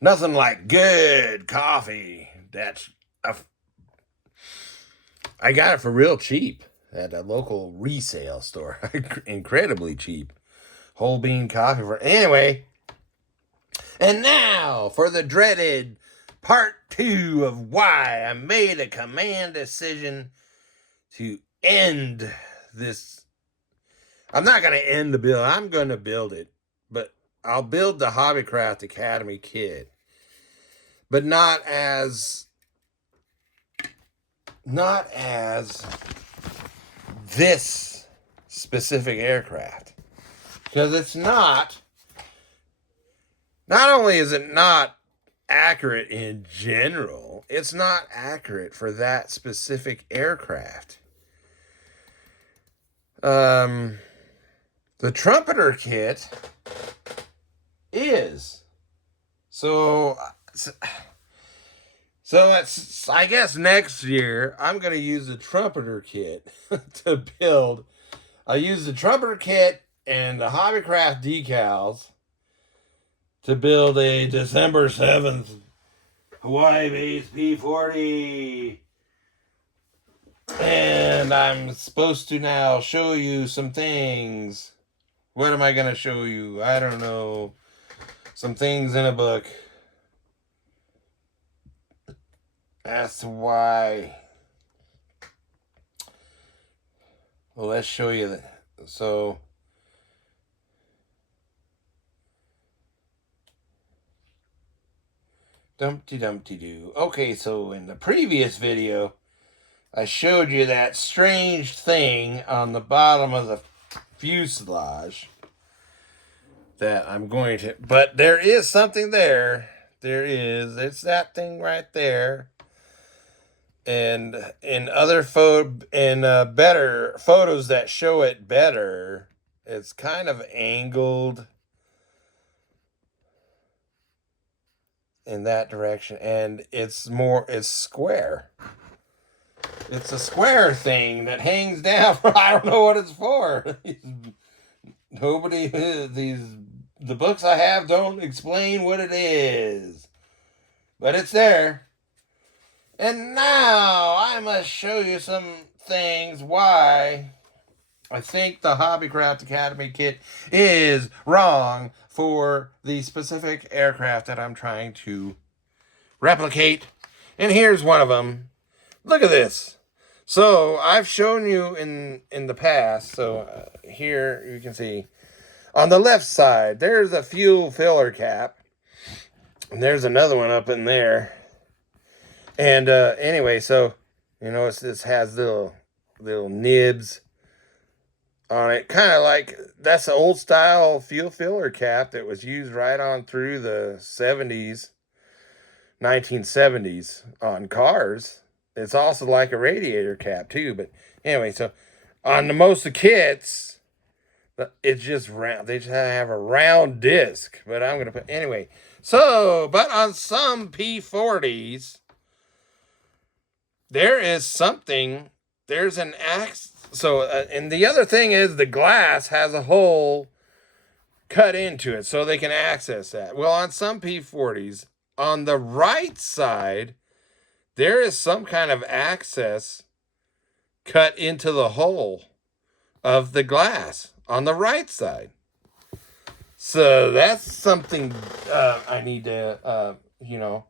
Nothing like good coffee. I got it for real cheap at a local resale store. Incredibly cheap. Whole bean coffee for anyway. And now for the dreaded part 2 of why I made a command decision to end this. I'm not going to end the build. I'm going to build it. But I'll build the Hobbycraft Academy kit. But not as this specific aircraft. Because it's not only is it not accurate in general, it's not accurate for that specific aircraft. The trumpeter kit is. So it's, I guess next year I'm going to use the trumpeter kit to build. I use the trumpeter kit and the Hobbycraft decals to build a December 7th Hawaii-based P-40. And I'm supposed to now show you some things. What am I going to show you? I don't know. Some things in a book. That's why. Well, let's show you that. So, Dumpty-dumpty-doo. Okay, so in the previous video, I showed you that strange thing on the bottom of the fuselage that I'm going to... But there is something there. There is. It's that thing right there. And in other better photos that show it better, it's kind of angled in that direction, and it's square. It's a square thing that hangs down. I don't know what it's for. The books I have don't explain what it is, but it's there. And now I must show you some things why I think the Hobbycraft Academy kit is wrong for the specific aircraft that I'm trying to replicate. And here's one of them. Look at this. So I've shown you in the past. So here you can see on the left side, there's a fuel filler cap. And there's another one up in there. And anyway, so, you know, this has little nibs on it. Kind of like, that's the old style fuel filler cap that was used right on through the 70s, 1970s on cars. It's also like a radiator cap too. But anyway, so on the most of the kits, it's just round. They just have a round disc. But I'm going to put, anyway. So, but on some P-40s, there is something, there's an axe. So, and the other thing is the glass has a hole cut into it so they can access that. Well, on some P-40s, on the right side, there is some kind of access cut into the hole of the glass on the right side. So that's something I need to, you know.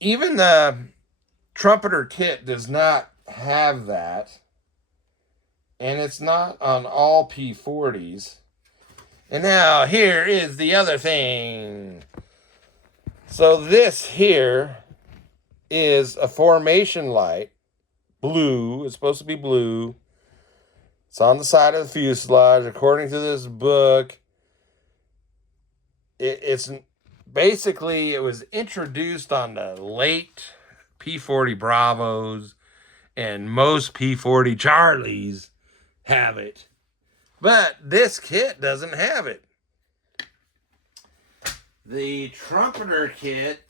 Even the trumpeter kit does not have that. And it's not on all P-40s. And now here is the other thing. So this here is a formation light. Blue. It's supposed to be blue. It's on the side of the fuselage. According to this book, it's basically, it was introduced on the late P-40 Bravos, and most P-40 Charlies have it. But this kit doesn't have it. The trumpeter kit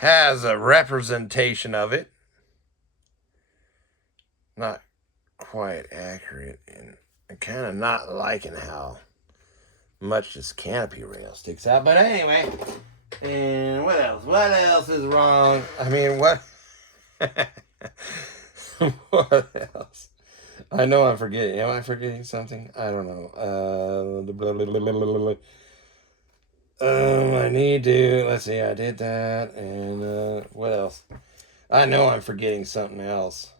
has a representation of it. Not quite accurate in kind of not liking how much this canopy rail sticks out. But anyway, and what else? What else is wrong? I mean, what? What else? I know I'm forgetting. Am I forgetting something? I don't know. I need to. Let's see. I did that, and what else? I know I'm forgetting something else.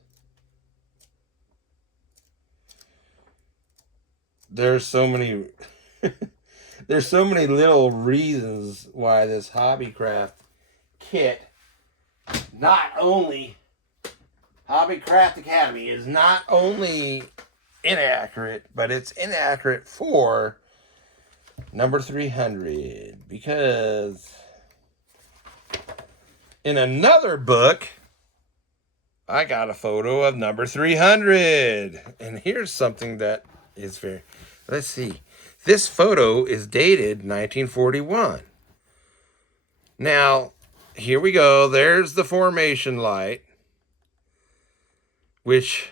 There's so many. There's so many little reasons why this Hobbycraft kit, not only Hobbycraft Academy, is not only inaccurate, but it's inaccurate for number 300. Because in another book, I got a photo of number 300. And here's something that is very... Let's see. This photo is dated 1941. Now, here we go. There's the formation light, which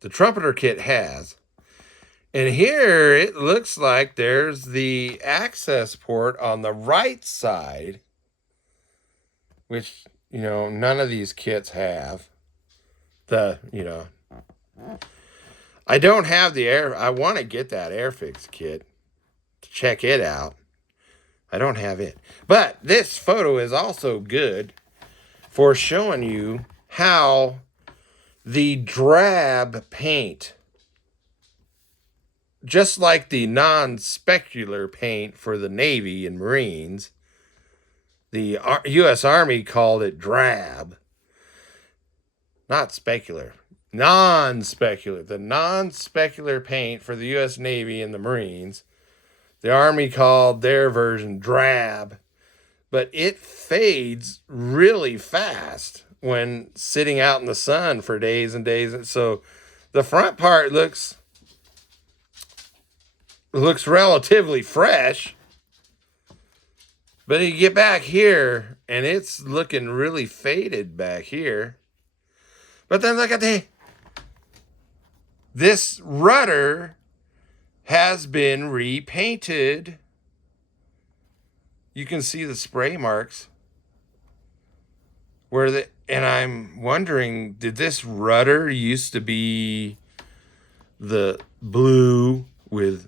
the trumpeter kit has. And here it looks like there's the access port on the right side, which, you know, none of these kits have. I don't have the air. I want to get that Airfix kit to check it out. I don't have it. But this photo is also good for showing you how the drab paint, just like the non-specular paint for the Navy and Marines, the U.S. Army called it drab. Not specular. Non-specular. The non-specular paint for the U.S. Navy and the Marines, the Army called their version drab. But it fades really fast when sitting out in the sun for days and days. And so the front part looks relatively fresh. But you get back here, and it's looking really faded back here. But then look at this rudder has been repainted. You can see the spray marks. And I'm wondering, did this rudder used to be the blue with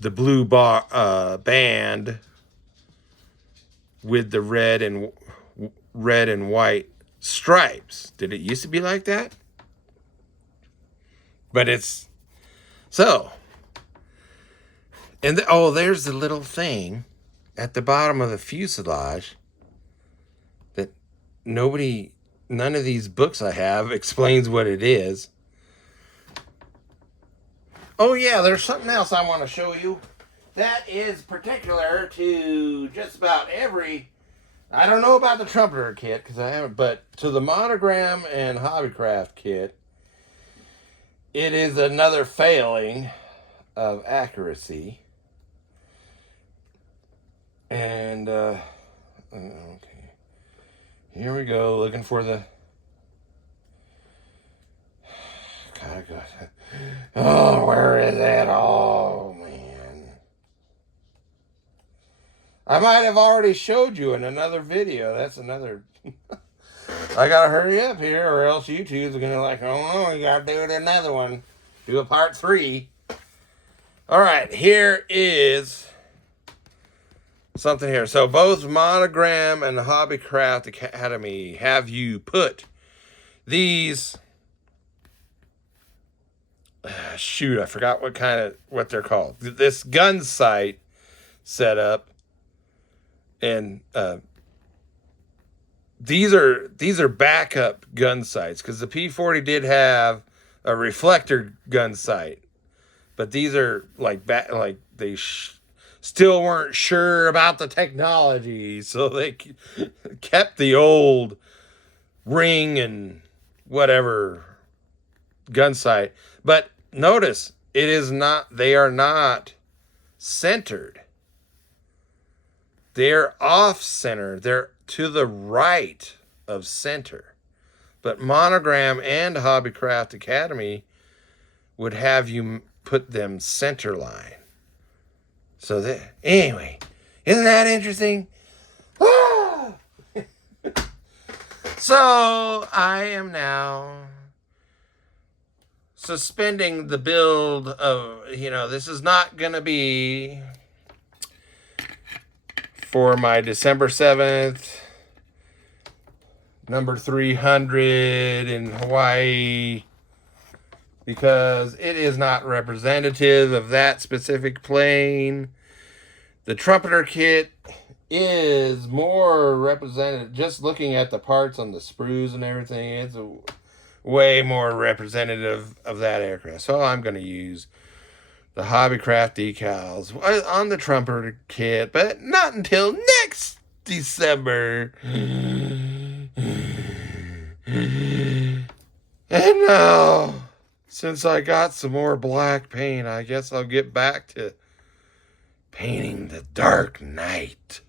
the blue band with the red and white stripes? Did it used to be like that? But it's so. And there's the little thing at the bottom of the fuselage that none of these books I have explains what it is. Oh yeah, there's something else I want to show you that is particular to just about every... I don't know about the trumpeter kit because I haven't, but to the Monogram and Hobbycraft kit, it is another failing of accuracy. And, okay. Here we go, looking for the... God. Oh, where is it? Oh, man. I might have already showed you in another video. That's another... I gotta hurry up here, or else YouTube's gonna like, oh no, you gotta do it another one. Do a part 3. Alright, here is something here. So both Monogram and the Hobbycraft Academy have you put these... shoot, I forgot what they're called. This gun sight setup, and these are backup gun sights, because the P-40 did have a reflector gun sight, but these are like they still weren't sure about the technology, so they kept the old ring and whatever gun sight. But notice, they are not centered. They're off center. They're to the right of center. But Monogram and Hobbycraft Academy would have you put them center line. So that, anyway, isn't that interesting? Ah! So I am now suspending the build of, this is not going to be for my December 7th, number 300 in Hawaii, because it is not representative of that specific plane. The trumpeter kit is more representative. Just looking at the parts on the sprues and everything, it's way more representative of that aircraft. So I'm going to use the Hobbycraft decals on the trumpeter kit, but not until next December. And now, since I got some more black paint, I guess I'll get back to painting the Dark Knight.